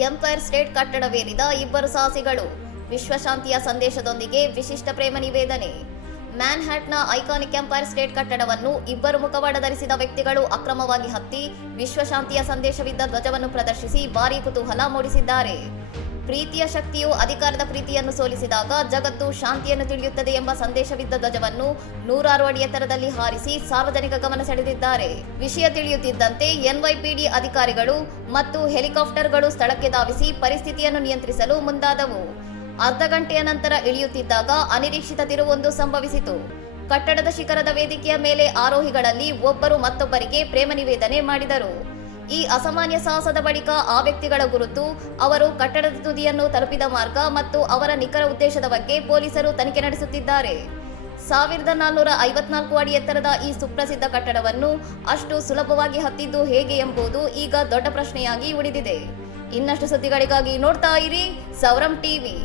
Empire state ಕಟ್ಟಡವೇರಿದ ಇಬ್ಬರು ಸಾಹಸಿಗಳು ವಿಶ್ವಶಾಂತಿಯ ಸಂದೇಶದೊಂದಿಗೆ ವಿಶಿಷ್ಟ ಪ್ರೇಮ ನಿವೇದನೆ. ಮ್ಯಾನ್ಹ್ಯಾಟ್ನ iconic empire state ಕಟ್ಟಡವನ್ನು ಇಬ್ಬರು ಮುಖವಾಡ ಧರಿಸಿದ ವ್ಯಕ್ತಿಗಳು ಅಕ್ರಮವಾಗಿ ಹತ್ತಿ ವಿಶ್ವಶಾಂತಿಯ ಸಂದೇಶವಿದ್ದ ಧ್ವಜವನ್ನು ಪ್ರದರ್ಶಿಸಿ ಭಾರೀ ಕುತೂಹಲ ಮೂಡಿಸಿದ್ದಾರೆ. ಪ್ರೀತಿಯ ಶಕ್ತಿಯು ಅಧಿಕಾರದ ಪ್ರೀತಿಯನ್ನು ಸೋಲಿಸಿದಾಗ ಜಗತ್ತು ಶಾಂತಿಯನ್ನು ತಿಳಿಯುತ್ತದೆ ಎಂಬ ಸಂದೇಶವಿದ್ದ ಧ್ವಜವನ್ನು 106 ಅಡಿ ಎತ್ತರದಲ್ಲಿ ಹಾರಿಸಿ ಸಾರ್ವಜನಿಕ ಗಮನ ಸೆಳೆದಿದ್ದಾರೆ. ವಿಷಯ ತಿಳಿಯುತ್ತಿದ್ದಂತೆ ಎನ್ವೈಪಿಡಿ ಅಧಿಕಾರಿಗಳು ಮತ್ತು ಹೆಲಿಕಾಪ್ಟರ್ಗಳು ಸ್ಥಳಕ್ಕೆ ಧಾವಿಸಿ ಪರಿಸ್ಥಿತಿಯನ್ನು ನಿಯಂತ್ರಿಸಲು ಮುಂದಾದವು. ಅರ್ಧ ಗಂಟೆಯ ನಂತರ ಇಳಿಯುತ್ತಿದ್ದಾಗ ಅನಿರೀಕ್ಷಿತ ತಿರುವೊಂದು ಸಂಭವಿಸಿತು. ಕಟ್ಟಡದ ಶಿಖರದ ವೇದಿಕೆಯ ಮೇಲೆ ಆರೋಹಿಗಳಲ್ಲಿ ಒಬ್ಬರು ಮತ್ತೊಬ್ಬರಿಗೆ ಪ್ರೇಮ ನಿವೇದನೆ ಮಾಡಿದರು. ಈ ಅಸಾಮಾನ್ಯ ಸಾಹಸದ ಬಳಿಕ ಆ ವ್ಯಕ್ತಿಗಳ ಗುರುತು, ಅವರು ಕಟ್ಟಡದ ತುದಿಯನ್ನು ತಲುಪಿದ ಮಾರ್ಗ ಮತ್ತು ಅವರ ನಿಖರ ಉದ್ದೇಶದ ಬಗ್ಗೆ ಪೊಲೀಸರು ತನಿಖೆ ನಡೆಸುತ್ತಿದ್ದಾರೆ. 1454 ಅಡಿ ಎತ್ತರದ ಈ ಸುಪ್ರಸಿದ್ಧ ಕಟ್ಟಡವನ್ನು ಅಷ್ಟು ಸುಲಭವಾಗಿ ಹತ್ತಿದ್ದು ಹೇಗೆ ಎಂಬುದು ಈಗ ದೊಡ್ಡ ಪ್ರಶ್ನೆಯಾಗಿ ಉಳಿದಿದೆ. ಇನ್ನಷ್ಟು ಸುದ್ದಿಗಳಿಗಾಗಿ ನೋಡ್ತಾ ಇರಿ ಸೌರಂ ಟಿವಿ.